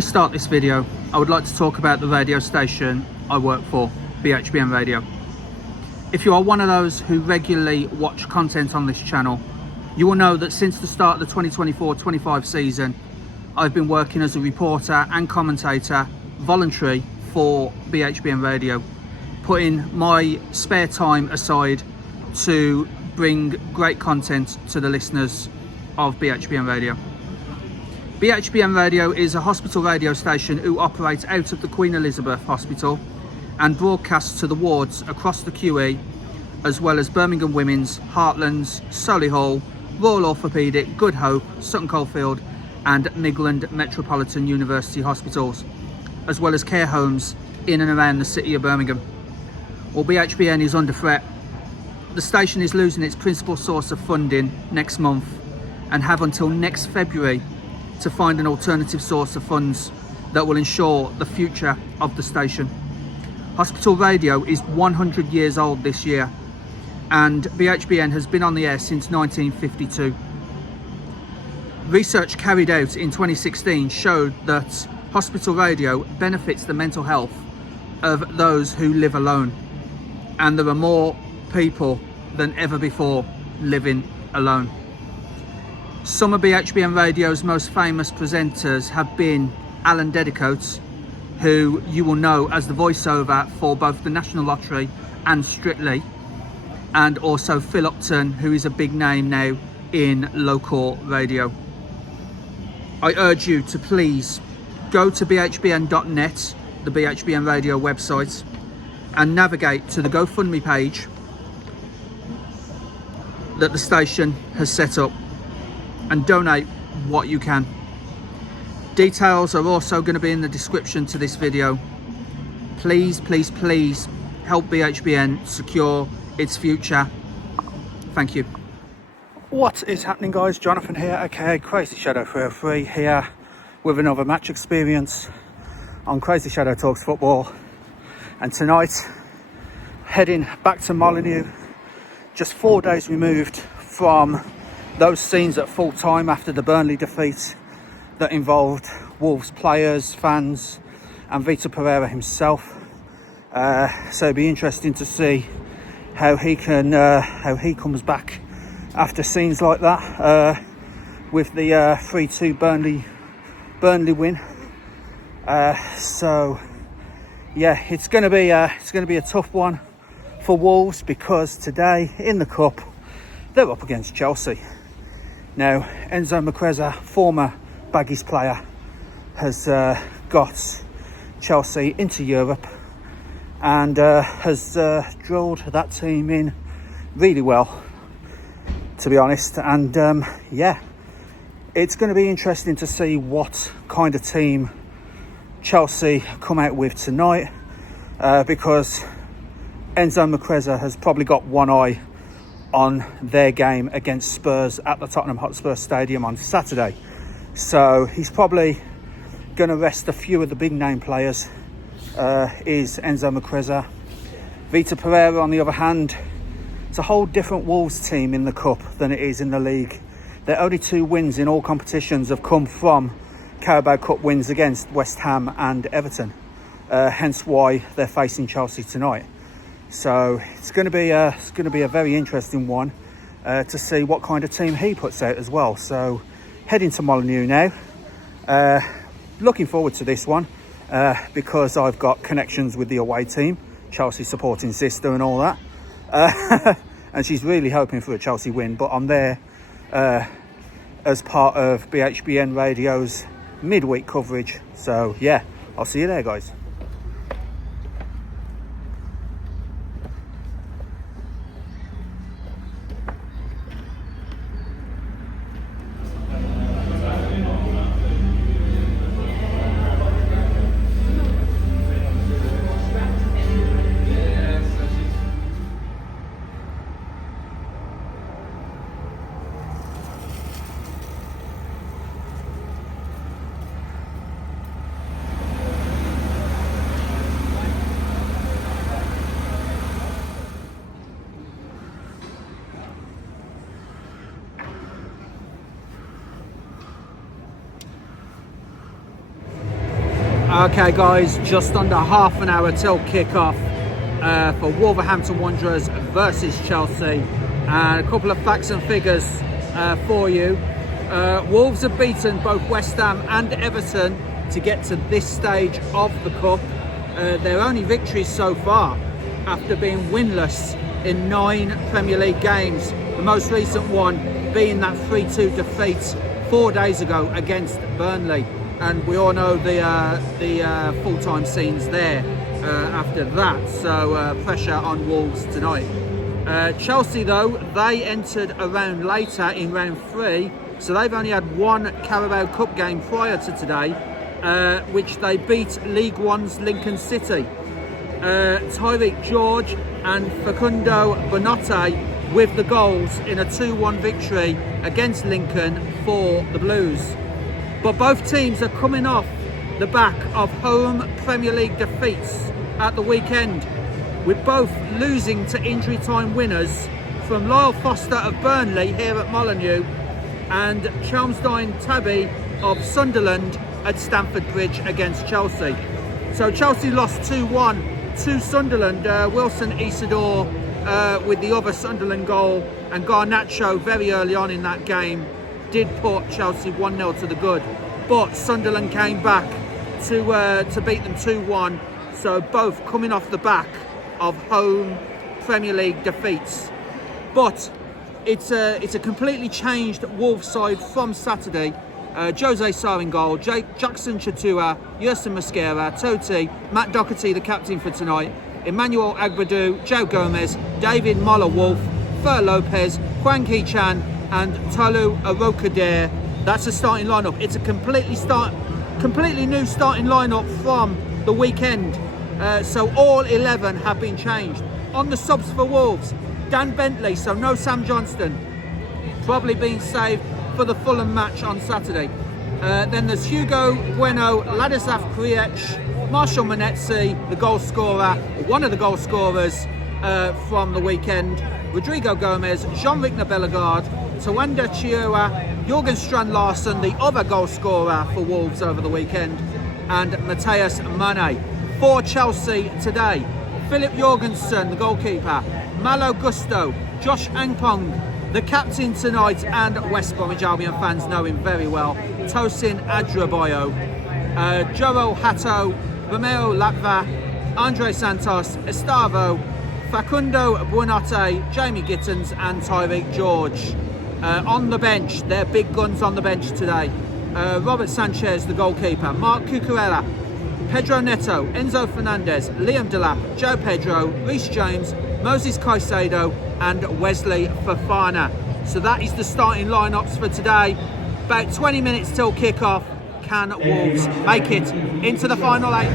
we start this video, I would like to talk about the radio station I work for, BHBN Radio. If you are one of those who regularly watch content on this channel, you will know that since the start of the 2024-25 season, I've been working as a reporter and commentator, voluntary, for BHBN Radio, putting my spare time aside to bring great content to the listeners of BHBN Radio. BHBN Radio is a hospital radio station who operates out of the Queen Elizabeth Hospital and broadcasts to the wards across the QE, as well as Birmingham Women's, Heartlands, Solihull, Royal Orthopaedic, Good Hope, Sutton Coldfield and Midland Metropolitan University Hospitals, as well as care homes in and around the city of Birmingham. Well, BHBN is under threat. The station is losing its principal source of funding next month and have until next February to find an alternative source of funds that will ensure the future of the station. Hospital radio is 100 years old this year, and BHBN has been on the air since 1952. Research carried out in 2016 showed that hospital radio benefits the mental health of those who live alone, and there are more people than ever before living alone. Some of BHBN Radio's most famous presenters have been Alan Dedicoats, who you will know as the voiceover for both the National Lottery and Strictly, and also Phil Upton, who is a big name now in local radio. I urge you to please go to bhbn.net, the BHBN Radio website, and navigate to the GoFundMe page that the station has set up and donate what you can. Details are also going to be in the description to this video. Please, please, please help BHBN secure its future. Thank you. What is happening, guys? Jonathan here, aka Crazy Shadow 303, here with another match experience on Crazy Shadow Talks Football. And tonight, heading back to Molineux, just 4 days removed from those scenes at full time after the Burnley defeat that involved Wolves players, fans and Vitor Pereira himself. So it'll be interesting to see how he comes back after scenes like that, with the 3-2 Burnley win. So yeah, it's going to be a tough one for Wolves, because today in the cup they're up against Chelsea. Now, Enzo Macreza, former Baggies player, has got Chelsea into Europe and has drilled that team in really well, to be honest. And yeah, it's going to be interesting to see what kind of team Chelsea come out with tonight, because Enzo Macreza has probably got one eye on their game against Spurs at the Tottenham Hotspur Stadium on Saturday. So he's probably going to rest a few of the big name players, is Enzo Macreza. Vitor Pereira, on the other hand, it's a whole different Wolves team in the Cup than it is in the league. Their only 2 wins in all competitions have come from Carabao Cup wins against West Ham and Everton, hence why they're facing Chelsea tonight. So it's going to be a very interesting one to see what kind of team he puts out as well. So heading to Molineux now, looking forward to this one, because I've got connections with the away team, Chelsea supporting sister and all that, and she's really hoping for a Chelsea win. But I'm there as part of BHBN Radio's midweek coverage. So yeah, I'll see you there, guys. Okay guys, just under half an hour till kick-off for Wolverhampton Wanderers versus Chelsea. And a couple of facts and figures for you. Wolves have beaten both West Ham and Everton to get to this stage of the Cup. Their only victories so far after being winless in 9 Premier League games. The most recent one being that 3-2 defeat 4 days ago against Burnley. And we all know the full-time scenes there after that. So pressure on Wolves tonight. Chelsea though, they entered a round later in round 3. So they've only had 1 Carabao Cup game prior to today, which they beat League One's Lincoln City. Tyreek George and Facundo Bonotti with the goals in a 2-1 victory against Lincoln for the Blues. But both teams are coming off the back of home Premier League defeats at the weekend, with both losing to injury time winners from Lyle Foster of Burnley here at Molineux and Chelmsdine Tabby of Sunderland at Stamford Bridge against Chelsea. So Chelsea lost 2-1 to Sunderland. Wilson Isidore with the other Sunderland goal, and Garnacho very early on in that game did put Chelsea 1-0 to the good. But Sunderland came back to beat them 2-1. So both coming off the back of home Premier League defeats. But it's a completely changed Wolves side from Saturday. Jose Sarr in goal, Jackson Chatua, Yerson Mosquera, Totti, Matt Doherty the captain for tonight, Emmanuel Agbadou, Joe Gomez, David Moller-Wolf, Fer Lopez, Hwang Hee-chan and Tolu Arokadere. That's the starting lineup. It's a completely new starting lineup from the weekend. So all 11 have been changed. On the subs for Wolves, Dan Bentley, so no Sam Johnston, probably being saved for the Fulham match on Saturday. Then there's Hugo Bueno, Ladislav Krejci, Marshall Monetzi, the goal scorer, one of the goal scorers from the weekend, Rodrigo Gomez, Jean-Ric Bellegarde, Tawanda Chiua, Jorgen Strand Larsen, the other goal scorer for Wolves over the weekend, and Matthias Mane. For Chelsea today, Philip Jorgensen, the goalkeeper, Malo Gusto, Josh Angpong, the captain tonight, and West Bromwich Albion fans know him very well, Tosin Adraboyo, Joel Hato, Romeo Latva, Andre Santos, Estavo, Facundo Buonanotte, Jamie Gittins and Tyreek George. On the bench, they're big guns on the bench today. Robert Sanchez, the goalkeeper, Mark Cucurella, Pedro Neto, Enzo Fernandez, Liam Delap, Joe Pedro, Reece James, Moses Caicedo and Wesley Fofana. So that is the starting lineups for today. About 20 minutes till kick-off. Can Wolves make it into the final 8?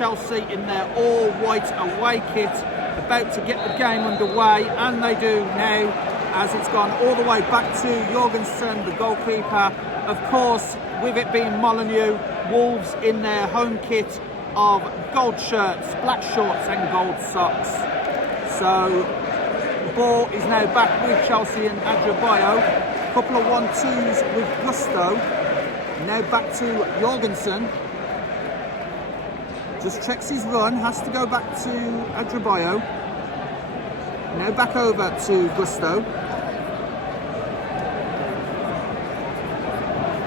Chelsea in their all-white away kit, about to get the game underway, and they do now, as it's gone all the way back to Jorgensen, the goalkeeper. Of course, with it being Molineux, Wolves in their home kit of gold shirts, black shorts and gold socks. So the ball is now back with Chelsea and Adebayo. A couple of 1-2s with Gusto. Now back to Jorgensen. Just checks his run, has to go back to Adebayo. Now back over to Gusto.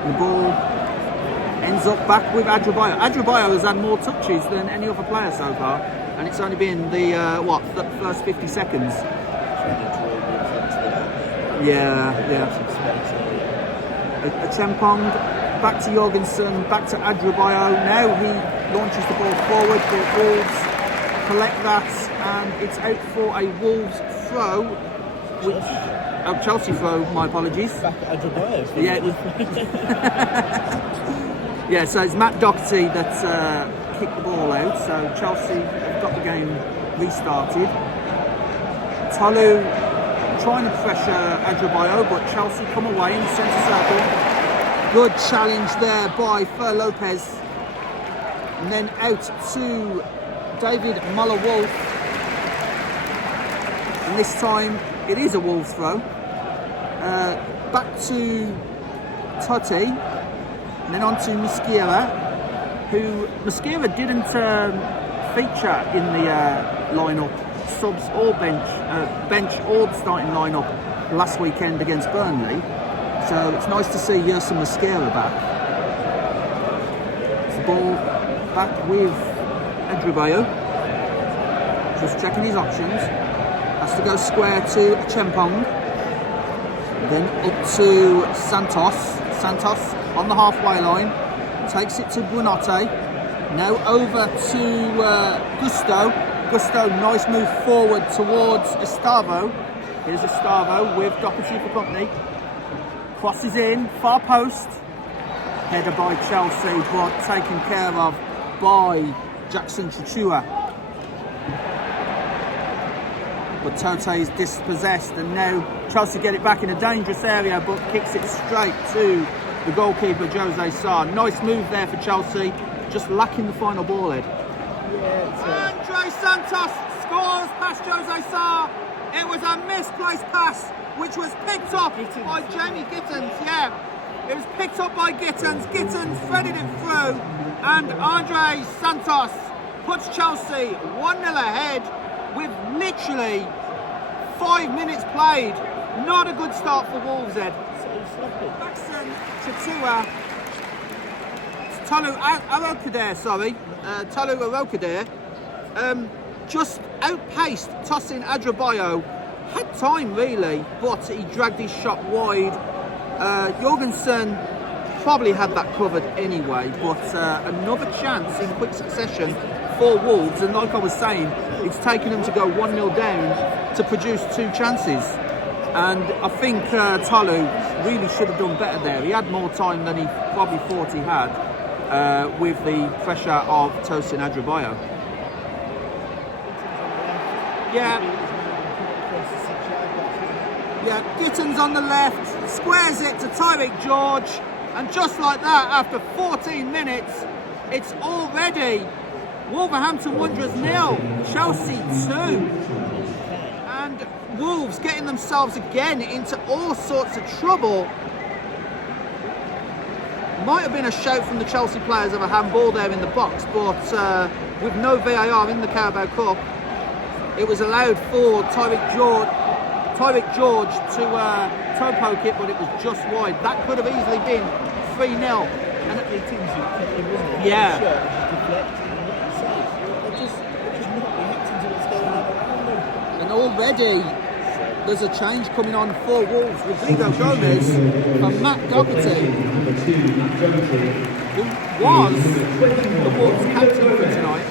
The ball ends up back with Adebayo. Adebayo has had more touches than any other player so far, and it's only been the first 50 seconds. Yeah. A Chempong, back to Jorgensen, back to Adebayo. Now he launches the ball forward, but Wolves collect that, and it's out for a Wolves throw, which Chelsea throw. My apologies. Back at Adebayo. Yeah, it was. Yeah, so it's Matt Doherty that kicked the ball out. So Chelsea have got the game restarted. Tolu trying to pressure Adebayo, but Chelsea come away in the centre circle. Good challenge there by Fer Lopez. And then out to David Muller-Wolf. And this time it is a Wolves throw. Back to Totti. And then on to Mosquera, who Mosquera didn't feature in the lineup, subs or bench or the starting lineup last weekend against Burnley. So it's nice to see Yerson Mosquera back. It's the ball back with Adebayo. Just checking his options. Has to go square to Chempong. Then up to Santos. Santos on the halfway line. Takes it to Buonanotte. Now over to Gusto. Gusto, nice move forward towards Estavo. Here's Estavo with Doherty for company. Crosses in, far post. Header by Chelsea, but taken care of by Jackson Chichua. But Tote is dispossessed, and now Chelsea get it back in a dangerous area, but kicks it straight to the goalkeeper, Jose Sarr. Nice move there for Chelsea, just lacking the final ball head. Andre Santos scores past Jose Sarr. It was a misplaced pass, which was picked up by Jamie Gittens. Yeah, it was picked up by Gittens. Gittens threaded it through, and Andre Santos puts Chelsea 1-0 ahead with literally 5 minutes played. Not a good start for Wolves, Ed. Maxson Chatua. Tolu Arokadere, Tolu Arokadere. Just outpaced Tosin Adebayo. Had time really, but he dragged his shot wide. Jorgensen probably had that covered anyway, but another chance in quick succession for Wolves, and like I was saying, it's taken them to go 1-0 down to produce 2 chances. And I think Tolu really should have done better there. He had more time than he probably thought he had with the pressure of Tosin Adebayo. Yeah, Gittens on the left, squares it to Tyreek George, and just like that, after 14 minutes, it's already Wolverhampton Wanderers 0, Chelsea 2. And Wolves getting themselves again into all sorts of trouble. Might have been a shout from the Chelsea players of a handball there in the box, but with no VAR in the Carabao Cup, it was allowed for Tyreek George to toe poke it, but it was just wide. That could have easily been 3-0. And yeah. And already there's a change coming on for Wolves. Rodrigo Gomez and Matt Doherty, who was the Wolves captain for tonight.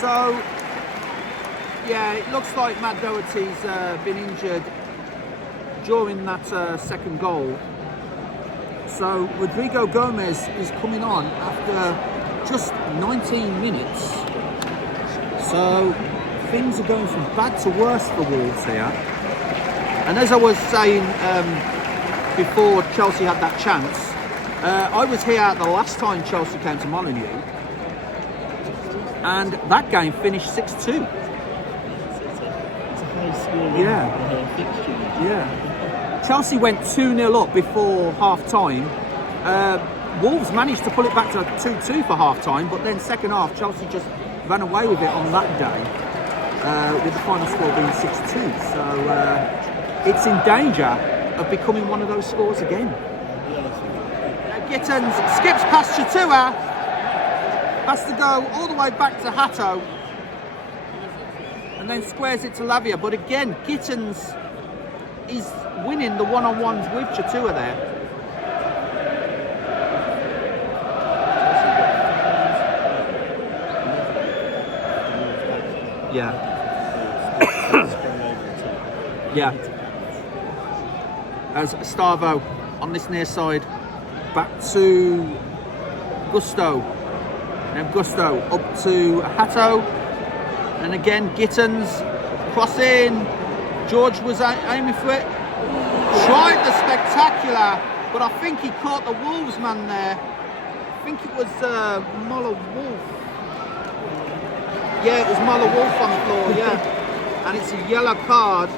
So yeah, it looks like Matt Doherty's been injured during that second goal. So Rodrigo Gomez is coming on after just 19 minutes. So things are going from bad to worse for Wolves here. And as I was saying before Chelsea had that chance, I was here the last time Chelsea came to Molineux, and that game finished 6-2. It's a high scoring fixture. Yeah. Chelsea went 2-0 up before half-time. Wolves managed to pull it back to 2-2 for half-time, but then second half, Chelsea just ran away with it on that day, with the final score being 6-2. So it's in danger of becoming one of those scores again. Gittins skips past Chatua, has to go all the way back to Hatto, and then squares it to Lavia. But again, Gittins is winning the one-on-ones with Chatua there. Yeah. Yeah. As Stavo on this near side, back to Gusto. Now Gusto up to Hatto. And again, Gittins crossing. George was aiming for it. Tried the spectacular, but I think he caught the Wolves man there. I think it was Muller Wolf. Yeah, it was Muller Wolf on the floor, yeah. And it's a yellow card.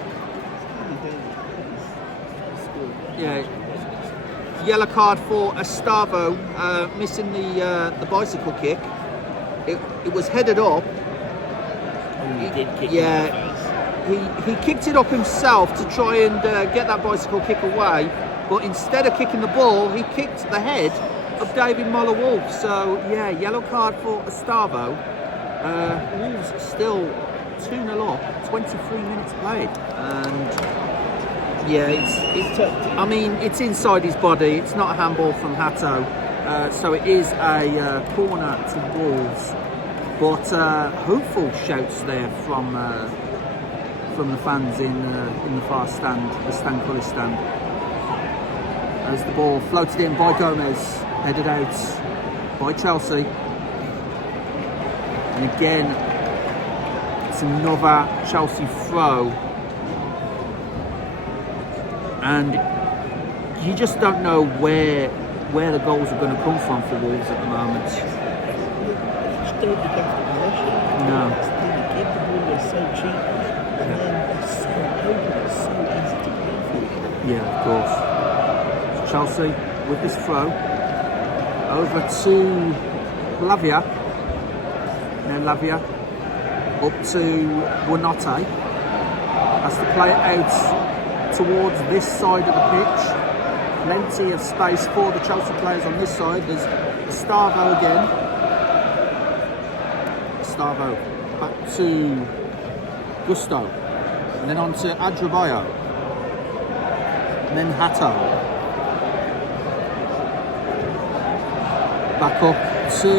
Yeah. Yellow card for Estavo, missing the bicycle kick. It was headed up. He did kick he kicked it up himself to try and get that bicycle kick away, but instead of kicking the ball, he kicked the head of David Muller-Wolf. So yeah, yellow card for Estavo. Wolves still 2-0 up, 23 minutes played, and yeah, I mean, it's inside his body. It's not a handball from Hatto, so it is a corner to Wolves. But hopeful shouts there from the fans in the far stand, the Stan Cullis stand, as the ball floated in by Gomez, headed out by Chelsea, and again it's another Chelsea throw. And you just don't know where the goals are going to come from for Wolves at the moment. Just don't look after possession. No. They give the ball away so cheap, and then they're so open, it's so easy to play for. Yeah, of course. Chelsea with this throw over to Lavia. Now Lavia up to Wanote. Has to play it out towards this side of the pitch. Plenty of space for the Chelsea players on this side. There's Stavo again. Stavo back to Gusto. And then on to Adrabayo. And then Hatto. Back up to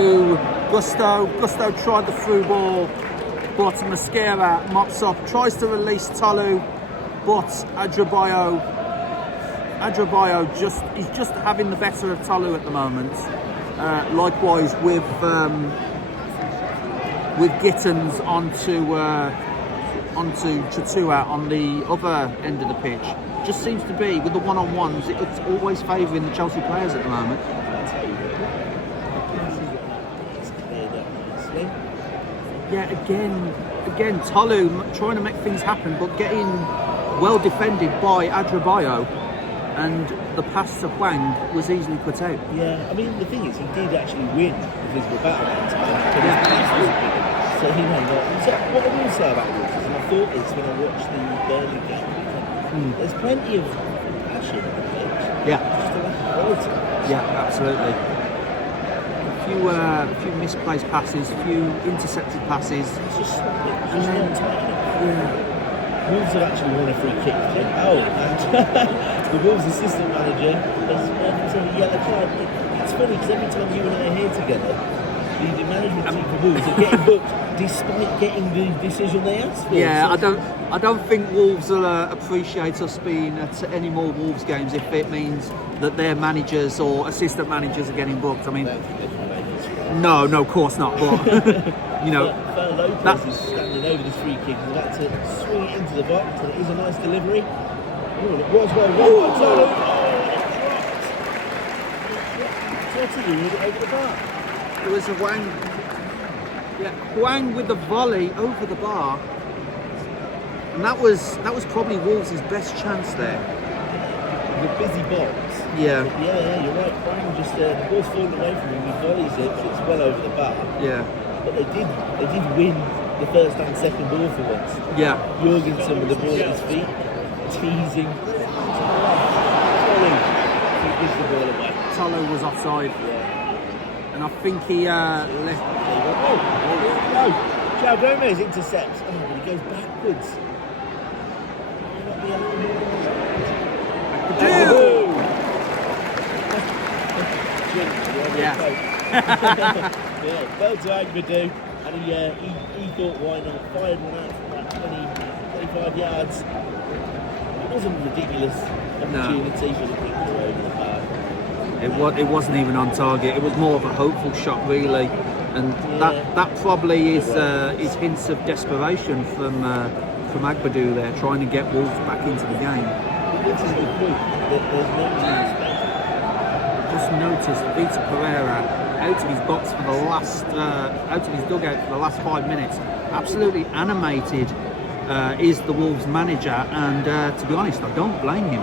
Gusto. Gusto tried the through ball, but Mosquera mops up, tries to release Tolu. But Adrabayo he's just having the better of Tolu at the moment. Likewise with Gittins onto Chatua on the other end of the pitch. Just seems to be with the one-on-ones, it's always favouring the Chelsea players at the moment. Yeah, again, Tolu trying to make things happen, but getting well defended by Adrabayo, and the pass to Hwang was easily put out. Yeah, I mean, the thing is, he did actually win the physical battle that time, but his pass wasn't big enough. So he won that. So what I will say about Wolves, and I thought this when I watched the Burnley game, there's plenty of passion on the pitch. Yeah. Just a lack of quality. Yeah, absolutely. A few misplaced passes, a few intercepted passes. It's just sloppy. It's And just then- not tight enough. Yeah. Wolves have actually won a free kick. And the Wolves assistant manager has offered a yellow card. It's funny because every time you and I are here together, the management team for Wolves are getting booked despite getting the decision they asked for. Yeah, So I don't think Wolves will appreciate us being at any more Wolves games if it means that their managers or assistant managers are getting booked. I mean, No, of course not. But you know, Lopez is standing over this free kick. He's about to swing it into the box, and it is a nice delivery. Oh, and it was well run by Tolu. Oh, and it dropped. Over the bar. It was a Wang. Yeah, Wang with the volley over the bar, and that was probably Wolves' best chance there. The busy box. Yeah. Yeah, you're right. Wang just the ball's falling away from him. He volleys it. It's well over the bar. Yeah. But they did win the first and second ball for once. Yeah. Jorgensen with the ball at his feet, teasing. He gives the ball away. Tolo was offside. Yeah. And I think he left. No. João Gomez intercepts. Oh, but he goes backwards. Yeah. Yeah, well to Agbadou, and he thought, why not? Fired one out from about 25 yards. It wasn't a ridiculous opportunity for the kick to over the bar. It wasn't even on target. It was more of a hopeful shot, really, and that probably is hints of desperation from Agbadou there, trying to get Wolves back into the game. This is the point that there's no respect. Just noticed Vitor Pereira out of his box for the last, out of his dugout for the last 5 minutes. Absolutely animated is the Wolves manager, and to be honest, I don't blame him.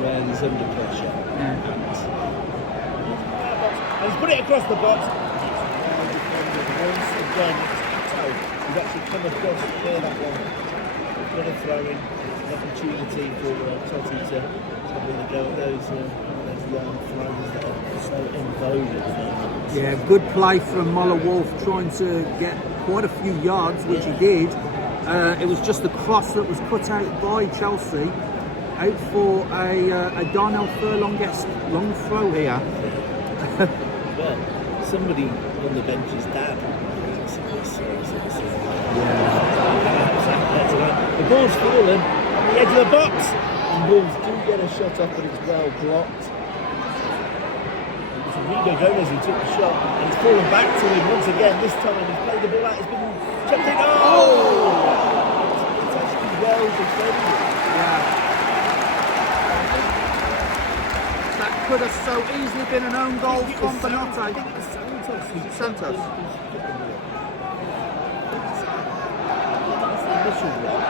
Well, he's under pressure. Yeah. And he's put it across the box. Once again, he's actually come across to clear that one. He's got a throw in. It's an opportunity for Totti to have a go at those long throws that are so in vogue at the moment. Yeah, good play from Muller Wolf, trying to get quite a few yards, which he did. It was just the cross that was cut out by Chelsea, out for a Darnell Furlong-esque long throw here. Well, somebody on the bench is dad. The ball's fallen on the edge of the box, and Wolves do get a shot off, but it's well blocked. Rigo Gomez who took the shot, and it's fallen back to him once again. This time he's played the ball out, it's been chucked in. It's actually well defended. Yeah. That could have so easily been an own goal from Benotte. I think it was Santos. Santos. That's the initial one.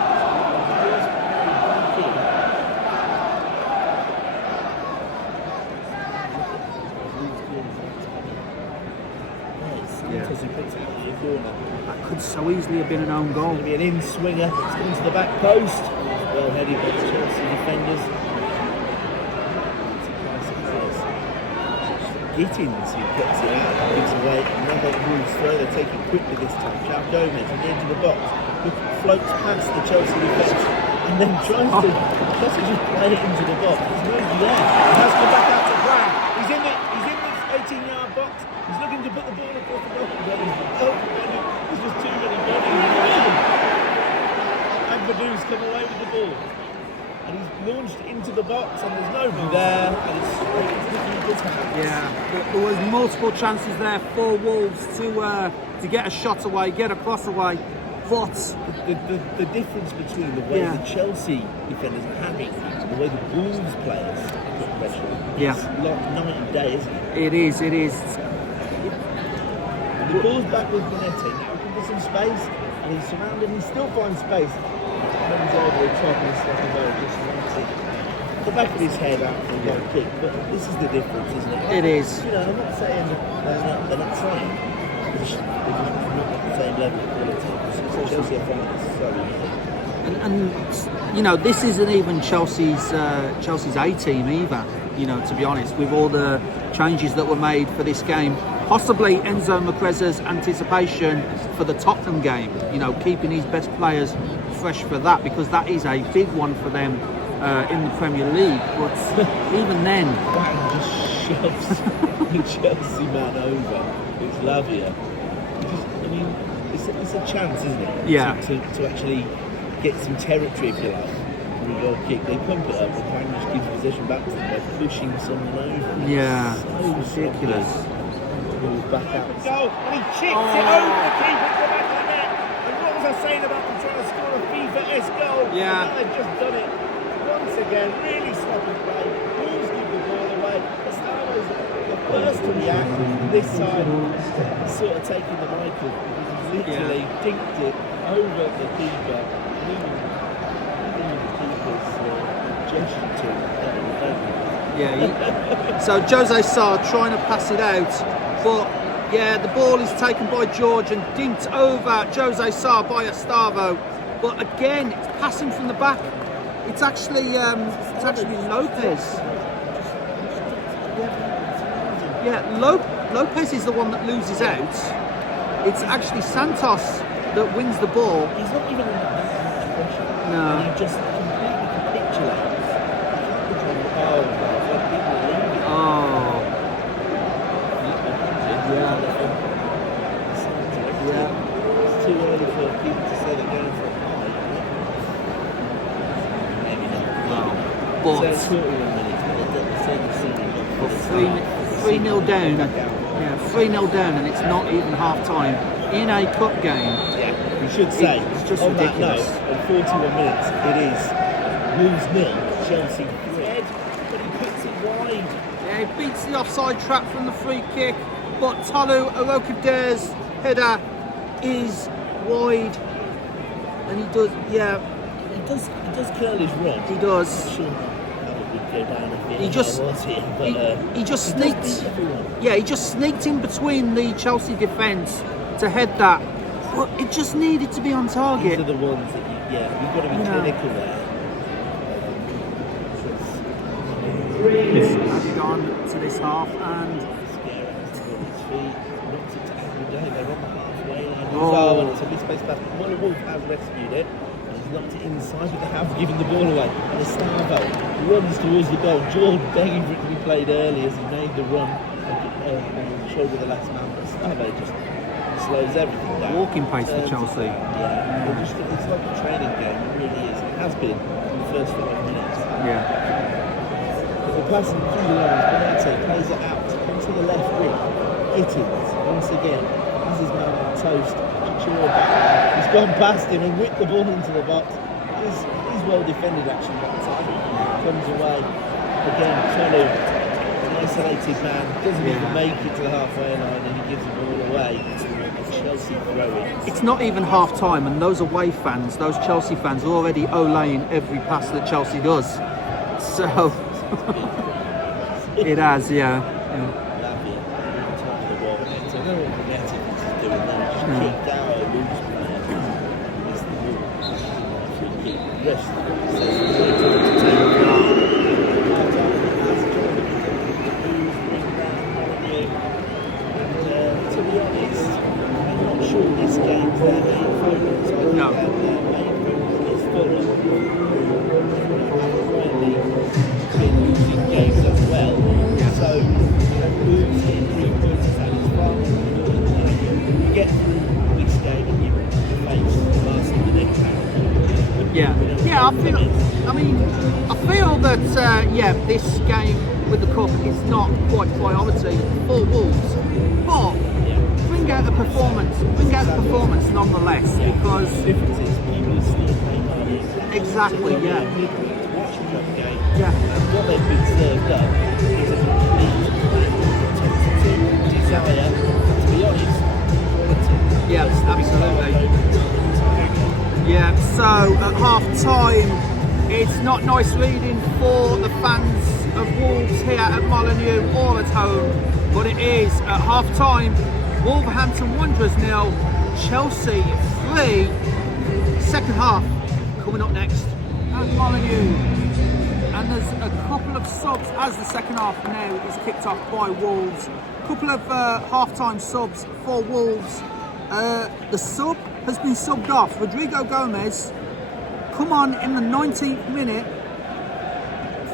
That could so easily have been an own goal. It's going to be an in-swinger. It's going to the back post. Well headed by the Chelsea defenders. Gittins who puts it out and gives away another Wolves throw. They take it quickly this time. João Gomez on the edge of the box. Floats past the Chelsea defence and then tries to just play it into the box. There's nobody there. He has come back out to Brown. He's in the 18-yard box. He's looking to put the ball across the goal. There's just too many bodies. Agbadou's come away with the ball. And he's launched into the box and there's nobody there. And it's yeah, there was multiple chances there for Wolves to get a shot away, get a cross away. But the difference between the way the Chelsea defenders are having and the way the Wolves players put pressure on is like night and day, isn't it? It is. The ball's back with Bonetti, now looking for some space, and he's surrounded, he still finds space. Comes over the top and stuff as well, just wants it. The back of his head out for a long kick, but this is the difference, isn't it? It is. You know, I'm not saying they're not trying. They're just not at the same level of quality. Chelsea are finding this so easy. And you know, this isn't even Chelsea's A team either. You know, to be honest, with all the changes that were made for this game, possibly Enzo Macreza's anticipation for the Tottenham game. You know, keeping his best players fresh for that, because that is a big one for them in the Premier League. But even then, Wang just shoves the Chelsea man over. It's Lavia. It's a chance, isn't it? Yeah. To actually get some territory, if you like. When you go kick, they pump it up, and Wang just gives possession back to them by pushing someone over. yeah, So it's ridiculous. ball back out. Goal, and he chips it over the keeper to the back of the net. And what was I saying about them trying to score a FIFA-esque goal? Yeah. And they've just done it once again. Really sloppy play. Wolves give the ball away. Gustavo's the first to react. This time, sort of taking the Michael. He literally dinked it over the keeper. And even the keeper's gesture to it. Yeah. So Jose Sarr trying to pass it out, but yeah, the ball is taken by George and dinked over Jose Sarr by Gustavo. But again, it's passing from the back. It's actually Lopez. Yeah, Lopez is the one that loses out. It's actually Santos that wins the ball. He's not even in that. No. He just completely capitulates. It's too early for people to say they're going for a pie. Maybe not. But So 41 minutes, but for 3-0 down. Yeah, 3-0 down, and it's not even half time in a cup game. Yeah, we should say it's just on ridiculous. that note, in 41 minutes, it is Wolves 0, Chelsea 3, but he puts it wide. Yeah, he beats the offside trap from the free kick, but Tolu Arokadere's header is wide, and he does. Yeah, He does curl his rod. he does. I'm sure that would go down a bit. He just he just sneaked. Yeah, he just sneaked in between the Chelsea defence to head that, but it just needed to be on target. These are the ones that you've got to be clinical there. It's added on to this half, and and it's a misplaced pass. Wolf has rescued it, and he's knocked it inside, but they have given the ball away. And Gustavo runs towards the goal. George begging for it to be played early as he made the run and shoulder the last man. Gustavo just slows everything down. Walking pace for Chelsea. Yeah, it's like a training game. It really is. It has been in the first 5 minutes. Yeah. The passing through the lines, Benete plays it out onto the left wing. Gittins, once again, has his man on toast. He's gone past him and whipped the ball into the box. He's well defended actually that time. Comes away. Again, Tolu, an isolated man, doesn't even make it to the halfway line, and he gives the ball away. Chelsea throwing. It's not even half time, and those away fans, those Chelsea fans, are already olaying every pass that Chelsea does. So it has, yeah. To be honest, I'm not sure this game's their main focus. I think their main focus is Fulham. Been losing games as well. So, losing 3 points is satisfying. You get through this game and you face the next round. Yeah, I feel that this game with the cup is not quite priority for Wolves, but bring out the performance nonetheless, because exactly, yeah. And what they've been served up is a complete desire, to be honest, quality. Yeah, absolutely. Yeah, so at half time, it's not nice reading for the fans of Wolves here at Molineux or at home, but it is at half time. Wolverhampton Wanderers 0, Chelsea 3. Second half coming up next at Molineux, and there's a couple of subs as the second half now is kicked off by Wolves. A couple of half-time subs for Wolves. The sub has been subbed off. Rodrigo Gomez come on in the 19th minute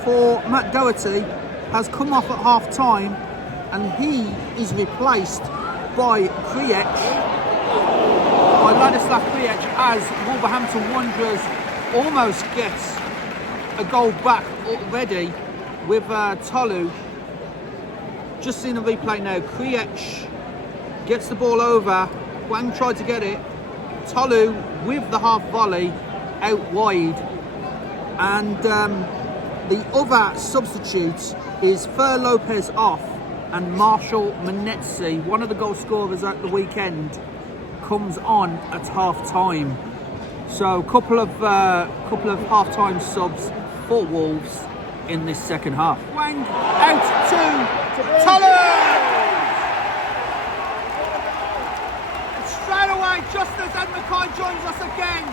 for Matt Doherty, has come off at half-time, and he is replaced by Ladislav Kriech, as Wolverhampton Wanderers almost gets a goal back already with Tolu. Just seen a replay now. Kriech gets the ball over. Wang tried to get it. Tolu with the half volley out wide. And the other substitutes is Fer Lopez off and Marshall Manetzi, one of the goal scorers at the weekend, comes on at half time. So couple of half time subs for Wolves in this second half. Wang out to Tolu! Straight away, just as Ed Mackay joins us again,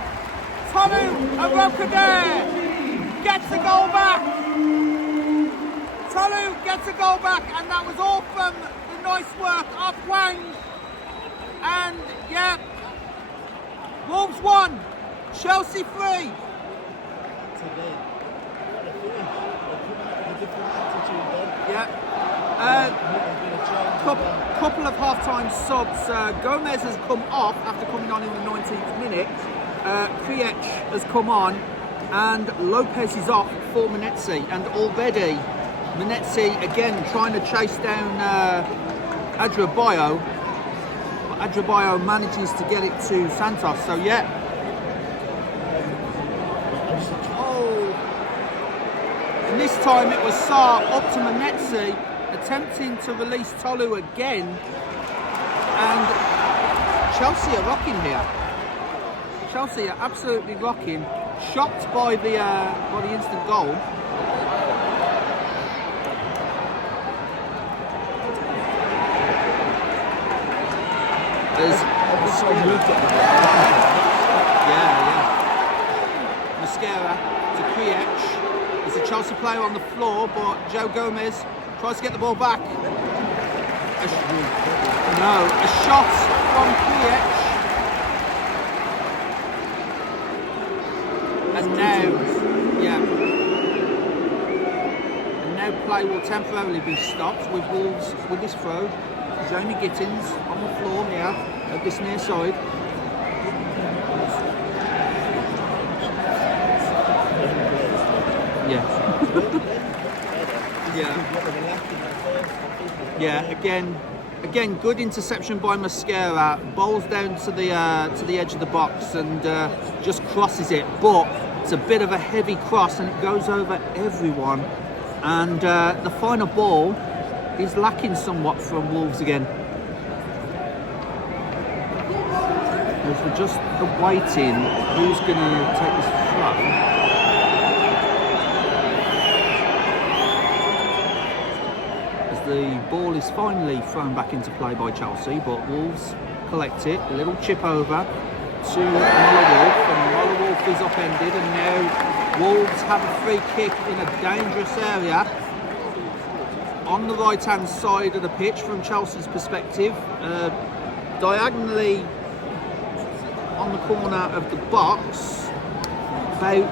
Tolu Arokade gets the goal back. Tolu gets a goal back, and that was all from the nice work of Wang. And yeah, Wolves 1, Chelsea 3. Yeah. Couple of half-time subs. Gomez has come off after coming on in the 19th minute. Kriech has come on, and Lopez is off for Manetzi. And already Manetzi again trying to chase down Adrabayo. But Adrabayo manages to get it to Santos. So yeah. And this time it was Sarr up to Manetzi, attempting to release Tolu again, and Chelsea are rocking here. Chelsea are absolutely rocking, shocked by the instant goal. Mosquera to Kriech. There's a Chelsea player on the floor, but Joe Gomez tries to get the ball back. A shot from Kriech. And now play will temporarily be stopped with Wolves with this throw. Johnny Gittins on the floor here at this near side. Again, good interception by Mosquera. Bowls down to the edge of the box and just crosses it, but it's a bit of a heavy cross and it goes over everyone. And the final ball is lacking somewhat from Wolves again. As we're just awaiting who's going to take this throw. The ball is finally thrown back into play by Chelsea, but Wolves collect it. A little chip over to Molineux, and Molineux is upended, and now Wolves have a free kick in a dangerous area on the right hand side of the pitch from Chelsea's perspective, diagonally on the corner of the box, about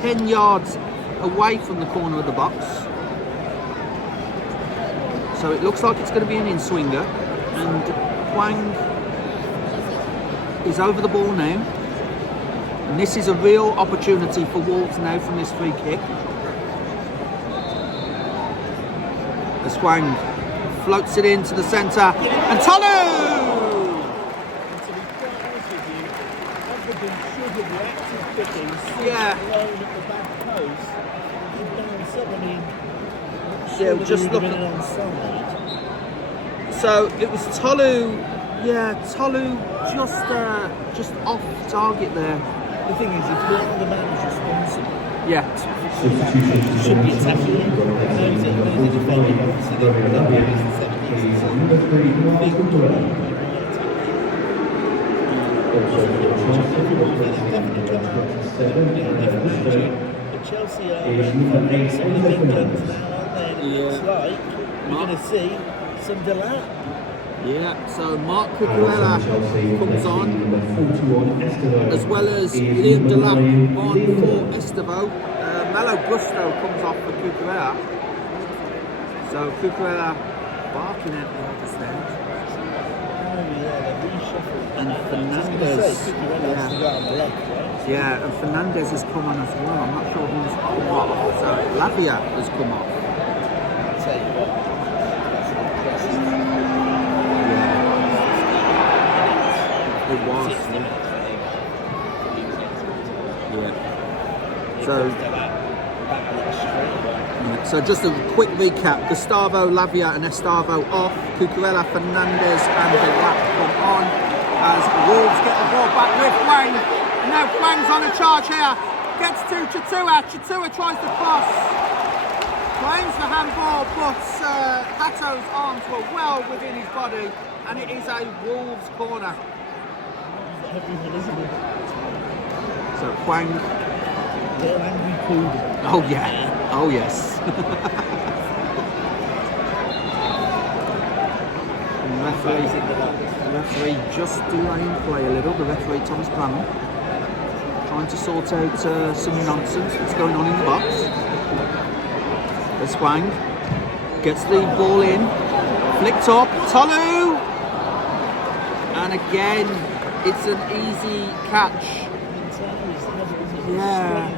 10 yards away from the corner of the box. So it looks like it's going to be an in-swinger, and Wang is over the ball now. And this is a real opportunity for Wolves now from this free kick. As Wang floats it into the centre, and Tolu! Yeah, just looking on side. So it was Tolu. Yeah, Tolu just off target there. The thing is, if one of the man is responsible, should be attacking him. He's defending. Obviously, they're in the 70s. But Chelsea are some of the big guns now. Looks like we're going to see some delay. Yeah, so Mark Cucurella comes on, as well as Liam Delap on for Estevao. Malo Gusto comes off for Cucurella. So Cucurella barking at the other stand. And Fernandez. Yeah, and Fernandez has come on as well. I'm not sure who's come off. So Lavia has come off. It was. 60 minutes for him. He was excellent. Yeah. He So. goes to that a little straight away. Yeah, so just a quick recap: Gustavo, Lavia, and Estavo off. Cucurella, Fernandez, and Delap come on as Wolves get the ball back with Wang. Now Wang's on a charge here. Gets to Chatua. Chatua tries to cross. Claims the handball, but Hato's arms were well within his body, and it is a Wolves corner. Everyone, isn't it? So Wang. Little angry poodle. Oh yeah. Oh yes. Referee just delaying play a little. The referee Thomas Crammell trying to sort out some nonsense that's going on in the box. There's Wang, gets the ball in, flicked up, Tolu, and again it's an easy catch. Yeah.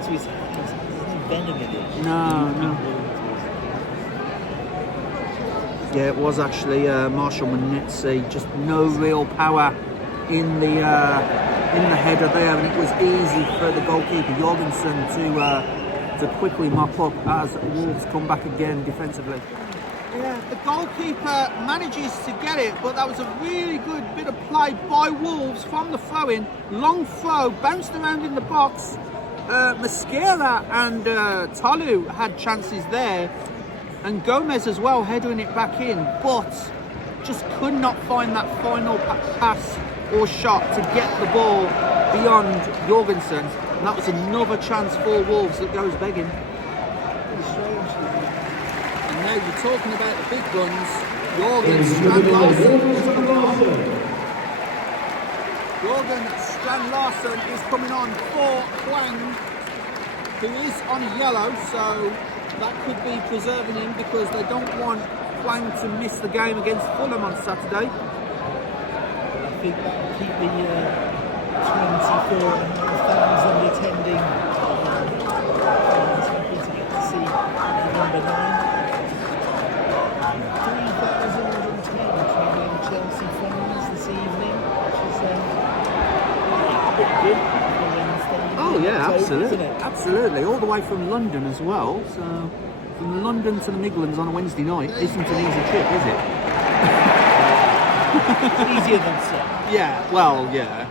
No. Yeah, it was actually Marshall Manetzi. Just no real power in the header there, and it was easy for the goalkeeper Jorgensen to quickly mop up as Wolves come back again defensively. Yeah, the goalkeeper manages to get it, but that was a really good bit of play by Wolves from the throw-in. Long throw, bounced around in the box. Mosquera and Tolu had chances there, and Gomez as well heading it back in, but just could not find that final pass or shot to get the ball beyond Jorgensen, and that was another chance for Wolves that goes begging. And now you're talking about the big guns. Jorgen Strand-Larsen is coming on for Hwang, who is on a yellow, so that could be preserving him because they don't want Hwang to miss the game against Fulham on Saturday. I think that will keep the 24,500 attending fans happy to get to see number 9. 3,010 travelling Chelsea fans this evening, which is pretty good for Wednesday. Oh yeah, October, absolutely, isn't it? absolutely. All the way from London as well. So from London to the Midlands on a Wednesday night isn't an easy trip, is it? It's easier than some. Yeah. Well, yeah.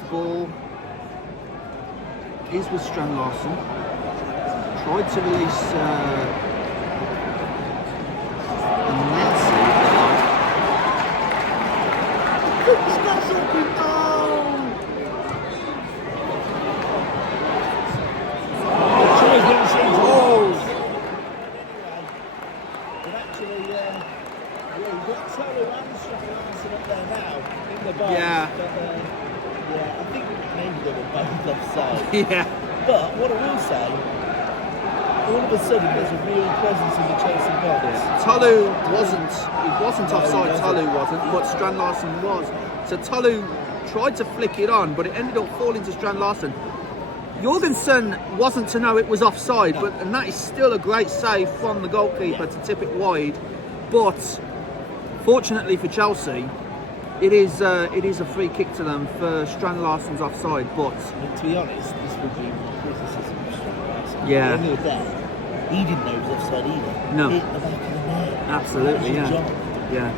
The ball is with Strand-Larsen. Tried to release Netzi. But actually, you've got Tolu and Strand-Larsen up there now in the box. Yeah. But, I think maybe they were both offside. Yeah. But what I will say, all of a sudden there's a real presence in the Chelsea box. Tolu wasn't No, offside, he Tolu wasn't. wasn't, but Strand-Larsen was. So Tolu tried to flick it on, but it ended up falling to Strand-Larsen. Jorgensen wasn't to know it was offside, and that is still a great save from the goalkeeper to tip it wide. But fortunately for Chelsea, it is a free kick to them for Strand-Larsen's offside. But To be honest, this would be my criticism of Strand-Larsen. Yeah. At the end of the day, he didn't know it was offside either. No. Hit the back of the net. absolutely, That was yeah. his job. Yeah.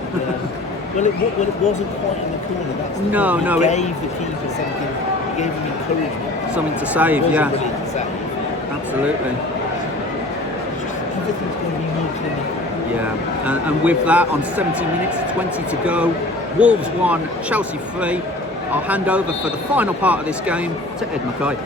Well, it wasn't quite in the corner. That's the No, point. no, He it- gave the keeper something. He gave him encouragement. Something to It save, wasn't yeah. really to save. Absolutely. Everything's going to be more clinical. Yeah. And with that, on 70 minutes, 20 to go, Wolves 1, Chelsea 3. I'll hand over for the final part of this game to Ed Mackay.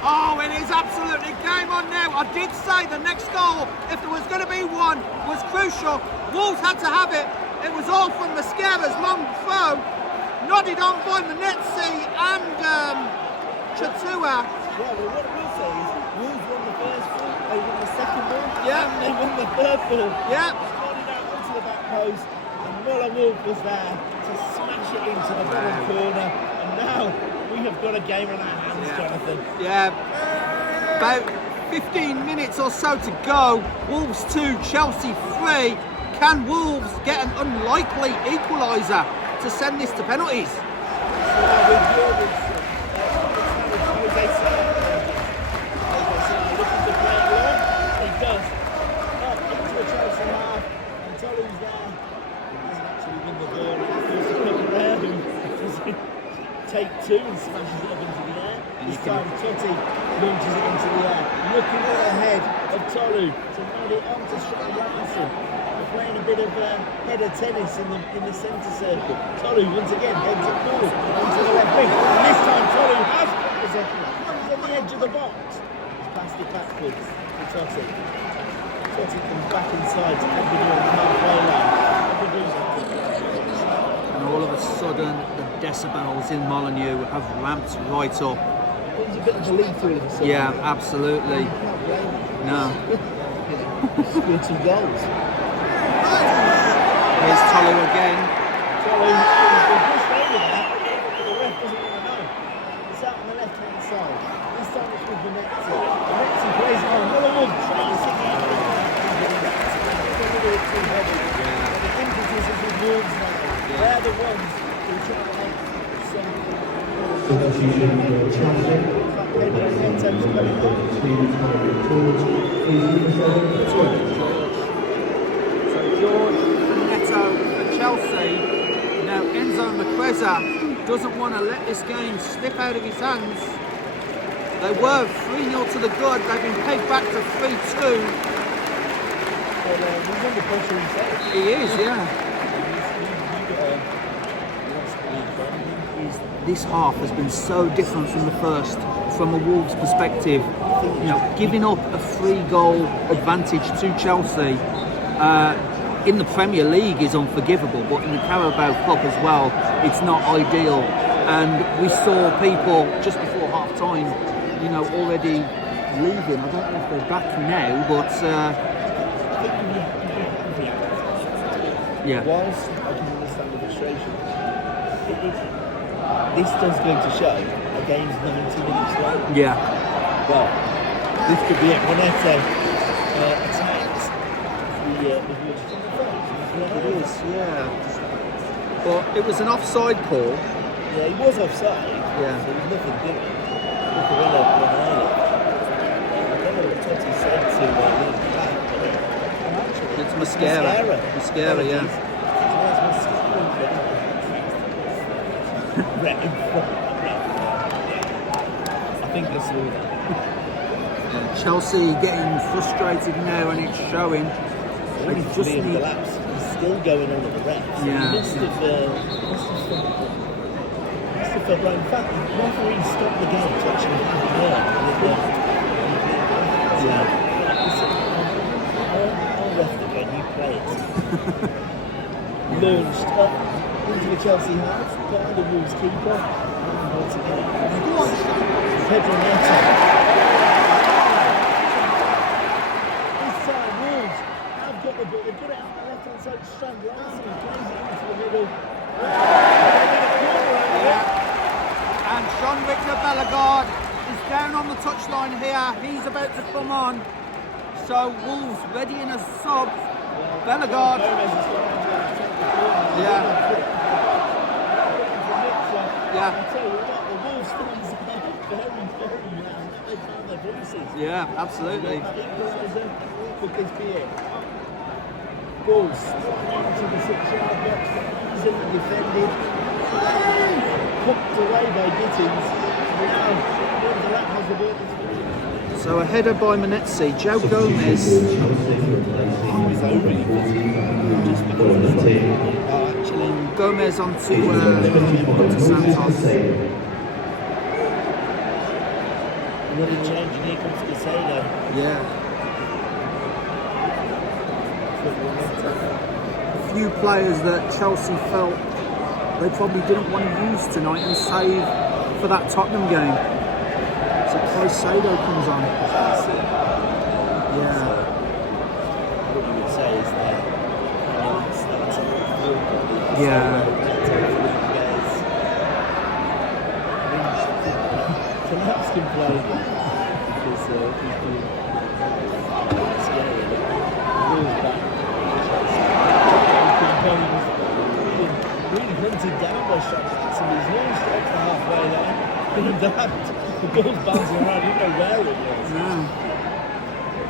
Oh, it is absolutely game on now. I did say the next goal, if there was going to be one, was crucial. Wolves had to have it. It was all from Mosquera's long throw. Nodded on by Manetzi and Chatua. Well, what I will say is, Wolves won the first ball, they won the second ball, Yeah. and they won the third ball. Yeah. Sliding out onto the back post, and Muller Wolf was there to smash it into the bottom corner. And now we have got a game on our hands, Jonathan. Yeah. About 15 minutes or so to go. Wolves 2, Chelsea 3. Can Wolves get an unlikely equaliser to send this to penalties? Take two and smashes it up into the air. This time Totti launches it into the air, looking all ahead of Tolu to nod it on to Strand Larson. They're playing a bit of header tennis in the centre circle. Tolu once again heads it forward onto the left wing. And this time Tolu has got possession. He's on the edge of the box. He's passed it backwards to Totti. Totti comes back inside to Agbadou on the halfway line. Agbadou's And all of a sudden, the decibels in Molineux have ramped right up. There's a bit of belief all of a sudden. Yeah, absolutely. No. Scored 2 goals. Here's Tolu again. Tolu just over that, but the ref doesn't want to know. It's out on the left-hand side. This time it's with Venezia. Venezia plays it on. Muller Wolf tries to get it. The impetus is with Wolves now. They're the ones who try to make something. Substitution for Chelsea. So George Neto for Chelsea. Now Enzo Makweza doesn't want to let this game slip out of his hands. They were 3-0 to the good. They've been pegged back to 3-2. But he's under pressure himself. He is, yeah. This half has been so different from the first, from a Wolves perspective. You know, giving up a 3-goal advantage to Chelsea in the Premier League is unforgivable, but in the Carabao Cup as well, it's not ideal. And we saw people just before half time, you know, already leaving. I don't know if they're back now, but yeah. Whilst I can understand the frustration, this does go to show a game's 90 minutes long. Yeah. Well, this could be it. Moneto attacks the Wolves from the front. It is, yeah. But it was an offside call. Yeah, he was offside. Yeah. So there was nothing doing. Bucarella. I don't know what Totti said to lead the back, but It's Mascara, yeah. I think this will. Chelsea getting frustrated now, and it's showing. Only It's just 3 of the the- laps. He's still going on at the refs. Yeah. He must have felt right. In fact, the referee stopped the game to actually have a word with the Yeah. I'll ref the game, you play it. Launched up into the Chelsea half by the Wolves keeper. And once again, Pedro Neto. This time, Wolves have got the ball. They've got it out on the left-hand side. Strand Larson plays it into the middle. And Jean-Victor Bellegarde is down on the touchline here. He's about to come on. So Wolves ready in a sub. Bellegarde. Yeah. Yeah. I tell you what, the Wolves fans are very, very loud. They found their voices. Yeah, absolutely. Could this be it? Balls into the 6-yard box, easily defended. Hooked away by Gittins. Now, the lap has the ball. So a header by Menezzi. Joe Gomez. Gomez onto Santos. What a change, and here comes Casado. Yeah. A few players that Chelsea felt they probably didn't want to use tonight and save for that Tottenham game. So Caicedo comes on. Yeah. What you would say is that Yeah. Perhaps can play because he's doing scary. Really back. Really hunted down by shots. Some of his long shots the halfway line. The ball's bouncing around. You know where it was. Yeah.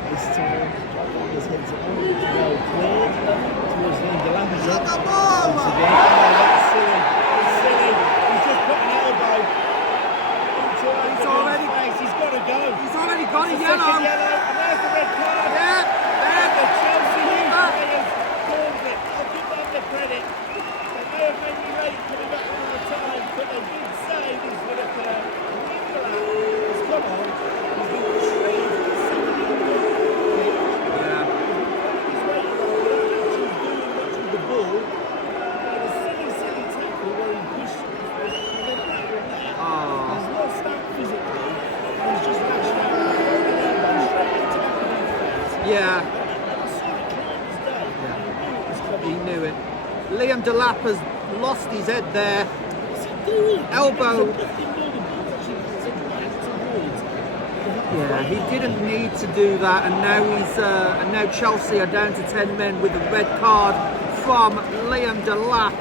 This time, this hits it well cleared towards the end of the Shut the ball! Once again, that's silly. It's silly. He's just put an elbow. He's already. He's got to go. He's already got a Second yellow. yellow, and there's the red card. Yeah. And the Chelsea youth players called it. I'll give them the credit. They may have made me late coming back all the time, but they did say this would occur. Come on. He's been trained to somebody on the pitch. Yeah. He's waiting without actually doing much with the ball. And a silly tackle where he pushed and then that one there. Oh. He's lost that physically. He's just lashed out and straight into the defence. Yeah. He He knew it. Liam Delap has lost his head there. Elbow. Yeah, he didn't need to do that, and now Chelsea are down to 10 men with a red card from Liam Delap,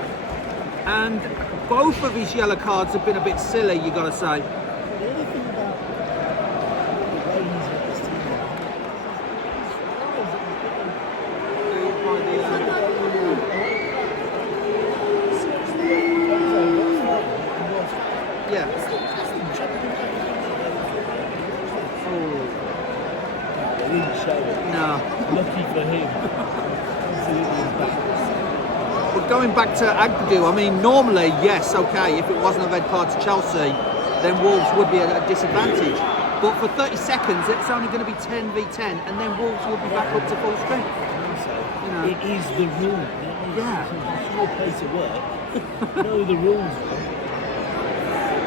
and both of his yellow cards have been a bit silly, you got to say. The other thing about the way he's got this team Yeah. They didn't show it. No. Lucky for him. But going back to Agbedew, I mean, normally, yes, okay, if it wasn't a red card to Chelsea, then Wolves would be at a disadvantage. But for 30 seconds, it's only going to be 10 v 10, and then Wolves will be back up to full strength. You know. It is the rule. Yeah. It's your place of work. Know the rules.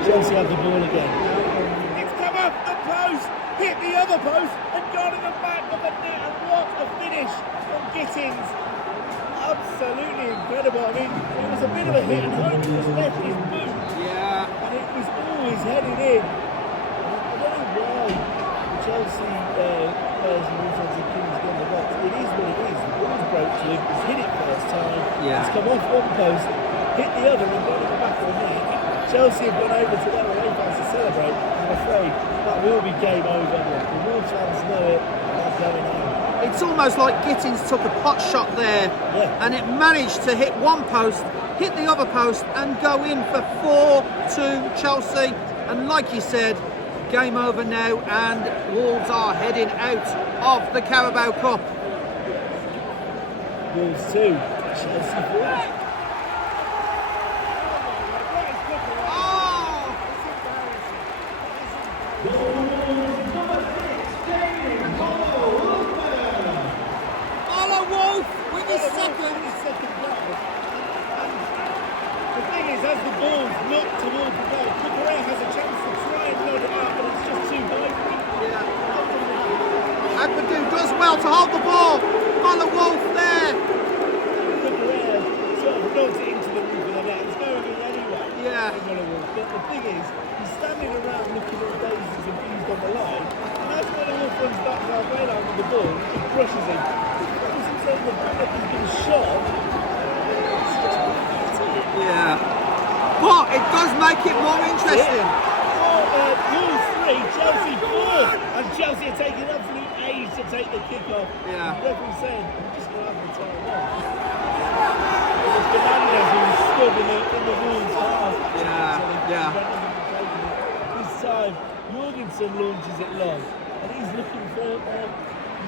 Chelsea have the ball again. It's come up the post, hit the other post, and gone in the back of the net. And what a finish from Gittins. Absolutely incredible. I mean, it was a bit of a hit and hope. It was left his boot. Yeah. And it was always headed in. I don't know why the Chelsea players and also the Kings got the box. It is what it is. The ball's broke to him. He's hit it first time. Yeah. It's come off one post, hit the other, and gone in the back of the net. Chelsea have gone over to their away fans to celebrate. I'm afraid that will be game over. The Wolves fans know it. They're going home. It's almost like Gittins took a pot shot there, and it managed to hit one post, hit the other post, and go in for 4-2 Chelsea. And like you said, game over now, and Wolves are heading out of the Carabao Cup. Wolves 2, Chelsea 4. As the ball's knocked towards the goal, Cucurella has a chance to try and load it up, but it's just too high. Yeah. Agbedew does well to hold the ball. Follow Wolf there. Cucurella sort of nods it into the roof of the net. It's going in anyway. Yeah. But the thing is, he's standing around looking all dazed and confused on the line. And as Molineux runs back to halfway line with the ball, he just brushes him. He finds himself in the back of he's been shot. It's just pathetic. Yeah. But it does make it more interesting. Wolves 3, Chelsea 4, and Chelsea are taking absolute age to take the kick-off. Yeah. The referee saying, I'm just going to have the time off. It was Fernandez who was stood in the Wolves half. Yeah. This time, Jorgensen launches it long, and he's looking for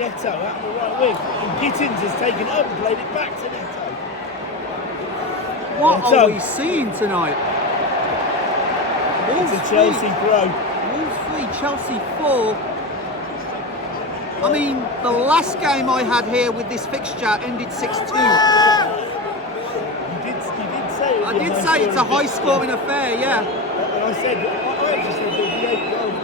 Neto out on the right wing, and Gittins has taken it up and played it back to Neto. What are we seeing tonight? Wolves it's a Chelsea pro. Wolves 3, Chelsea 4. I mean, the last game I had here with this fixture ended 6-2. You did say it. I did say it's a high-scoring affair, yeah. And I said, I actually said there'd be 8 goals.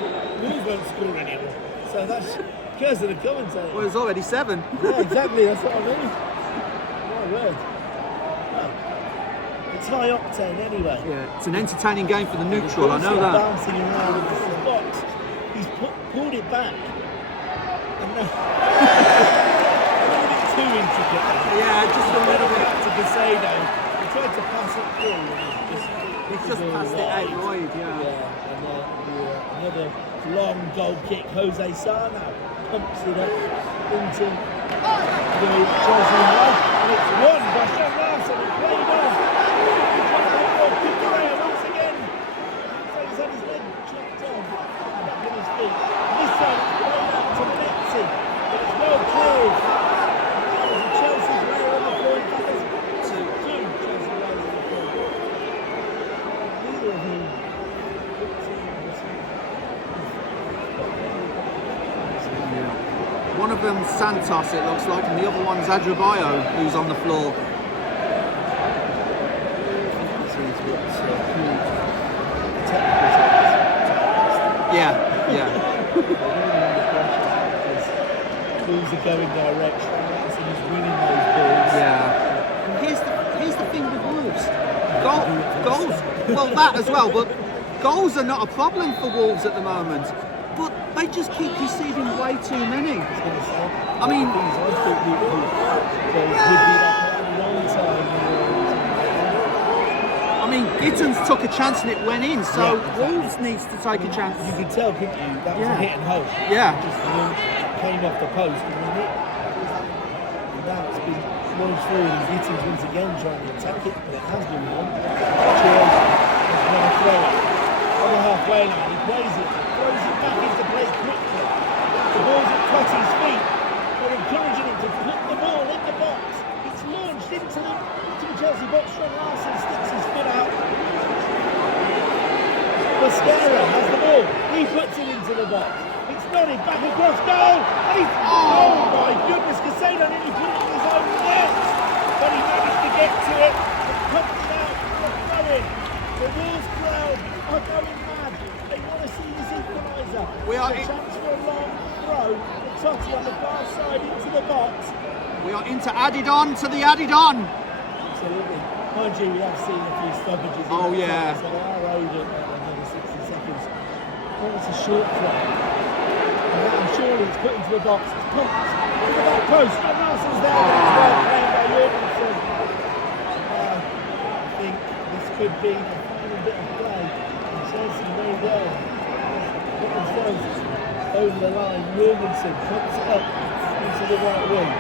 So that's because of the commentator. Well, it's already 7. Yeah, exactly. That's what I mean. My word. Well, it's high octane anyway. Yeah, it's an entertaining game for the neutral, I know that. Bouncing around in the box. He's pulled it back. And now, a little bit too intricate. Yeah, just a little bit. Back to Casado. He tried to pass it through. He's just passed it out wide, yeah. And another long goal kick. Jose Sana pumps it up into the Chelsea line. And it's won by Sean Larson and played on. Once again. So he's had his leg chopped on. Back on his feet. This time it's played out to Betsy. But it's well cleared. There's a Chelsea player on the floor. In fact, there's two Chelsea players on the floor. Neither of whom One of them's Santos, it looks like, and the other one's Adrabayo, who's on the floor. Yeah. Balls are going direct. And he's winning those balls. Yeah. And here's the thing with Wolves. Goals, well, that as well, but goals are not a problem for Wolves at the moment. But they just keep receiving way too many. I mean, Gittins took a chance and it went in, so Wolves needs to take a chance. You can tell, couldn't you? That was a hit and hope. Yeah. Just came off the post and then hit. And now it's been launched through and Gittins once again trying to attack it, but it has been won. Cheers. Another throw on the halfway line. He plays it, throws it back into play quickly. The ball's at Totti's feet. They're encouraging him to put the ball in the box. It's launched into the Chelsea box. Sean Larson sticks his foot out. Mascara has the ball. He puts it into the box. It's nodded back across goal. And he's, oh my goodness, Casado nearly put it in his own net. But he managed to get to it and pumped it out for a throw-in. The Wolves crowd are going mad. They want to see this equaliser. We are a chance for a long throw. Totti on the far side into the box. We are into added on to the added on. Absolutely. Mind you, we have seen a few stoppages. Oh, yeah. So they are owed another 60 seconds. Well, it's a short throw. And then surely it's put into the box. It's pumped into the back post. And Larson's there. It's well played by Jorgensen. I think this could be the final bit of play. And Chelsea may well put themselves over the line. Jorgensen puts it up into the right wing.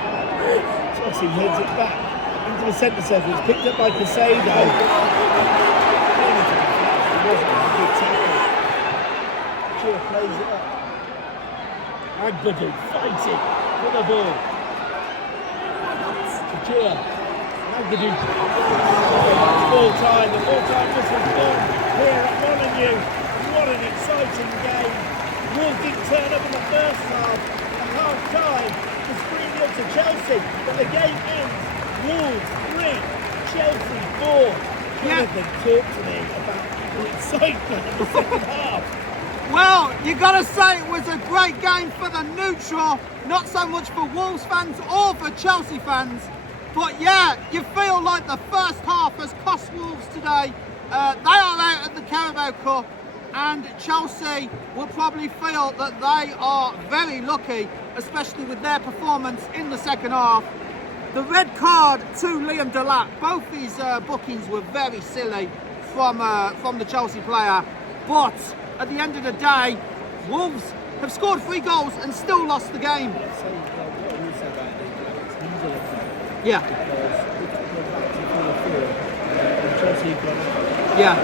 Totti heads it back into the centre circle. It's picked up by Casado. It wasn't a good tackle. Chua plays it up. Agbadu fighting for the ball. Chua. Agbadu. Full time. The full time whistle's gone here at Molineux. What an exciting game. Wolves didn't turn up in the first half. At half time, it's 3-0 to Chelsea. But the game ends. Wolves 3, Chelsea 4. Jonathan, talk to me about the excitement of the second half. Well, you got to say it was a great game for the neutral, not so much for Wolves fans or for Chelsea fans. But yeah, you feel like the first half has cost Wolves today. They are out at the Carabao Cup, and Chelsea will probably feel that they are very lucky, especially with their performance in the second half. The red card to Liam Delap, both these bookings were very silly from the Chelsea player. But at the end of the day, Wolves have scored 3 goals and still lost the game. Yeah. Yeah.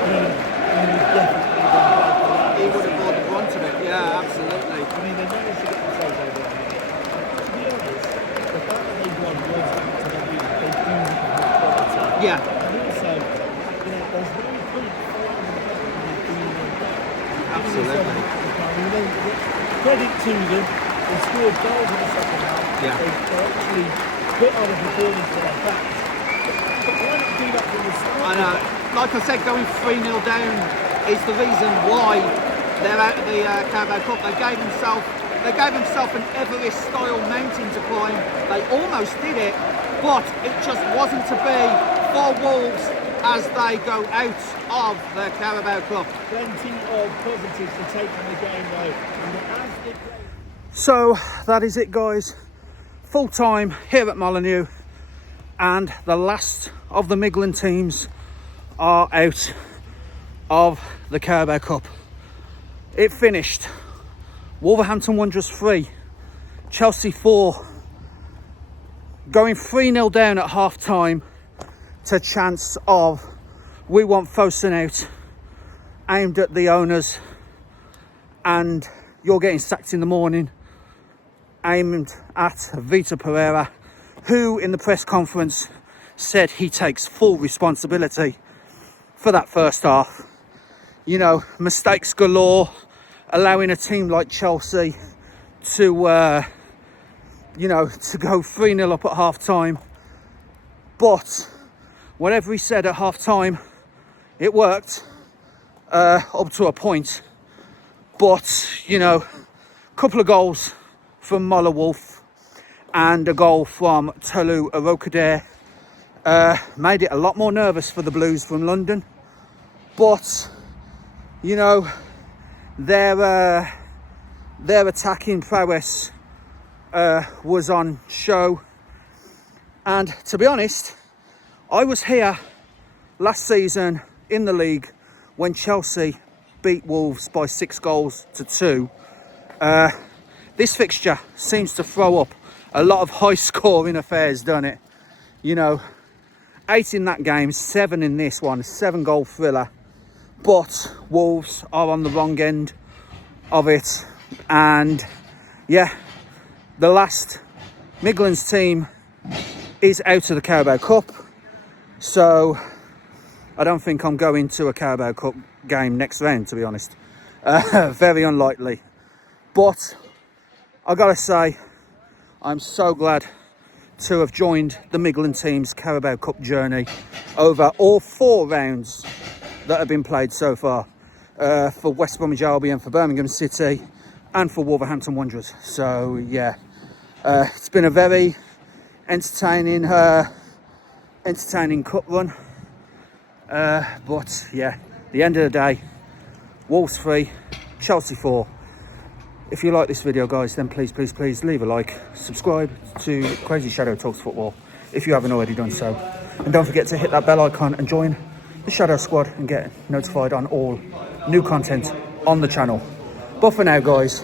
He would have brought the brunt of it. Yeah, absolutely. I mean, they managed to get themselves over the line. To be honest, the fact that they won was back to the league. They do have quality. Yeah. And also, there's no point fighting the fact that they've Absolutely. Credit to them. They scored goals in the second half. Yeah. They actually put on a performance for their backs. But why not do that from the start? I know. Like I said, going 3-0 down is the reason why they're out of the Carabao Cup. They gave themselves They gave themselves an Everest-style mountain to climb. They almost did it, but it just wasn't to be for Wolves as they go out of the Carabao Cup. Plenty of positives to take from the game, though. And as they play... So that is it, guys. Full time here at Molineux, and the last of the Midland teams are out of the Carabao Cup. It finished Wolverhampton Wanderers 3, Chelsea 4, going 3-0 down at half time to chance of "We Want Fosun Out" aimed at the owners, and "You're getting sacked in the morning" aimed at Vitor Pereira, who in the press conference said he takes full responsibility for that first half. You know, mistakes galore, allowing a team like Chelsea to, you know, to go 3-0 up at half time. But whatever he said at half time, it worked up to a point. But, you know, a couple of goals from Mola Wolf and a goal from Tolu Arokade made it a lot more nervous for the Blues from London. But, you know, their attacking prowess was on show. And to be honest, I was here last season in the league when Chelsea beat Wolves by 6-2. This fixture seems to throw up a lot of high-scoring affairs, doesn't it? You know, 8 in that game, 7 in this one, 7-goal thriller. But Wolves are on the wrong end of it. And, yeah, the last Midlands team is out of the Carabao Cup. So I don't think I'm going to a Carabao Cup game next round, to be honest. Very unlikely. But I gotta say, I'm so glad to have joined the Midland team's Carabao Cup journey over all 4 rounds that have been played so far, for West Bromwich Albion, for Birmingham City, and for Wolverhampton Wanderers. So yeah, it's been a very entertaining cup run. But yeah, the end of the day, Wolves 3, Chelsea 4. If you like this video, guys, then please leave a like, subscribe to Crazy Shadow Talks Football if you haven't already done so, and don't forget to hit that bell icon and join the Shadow Squad and get notified on all new content on the channel. But for now, guys,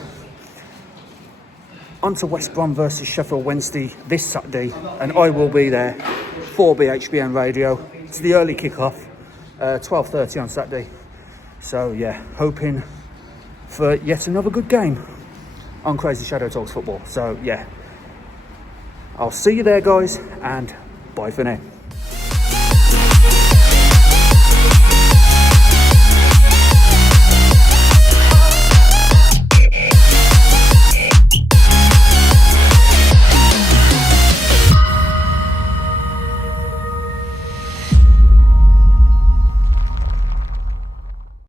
on to West Brom versus Sheffield Wednesday this Saturday, and I will be there for BHBN Radio. It's the early kickoff, 12:30 on Saturday. So yeah, hoping for yet another good game on Crazy Shadow Talks Football. So yeah, I'll see you there, guys, and bye for now.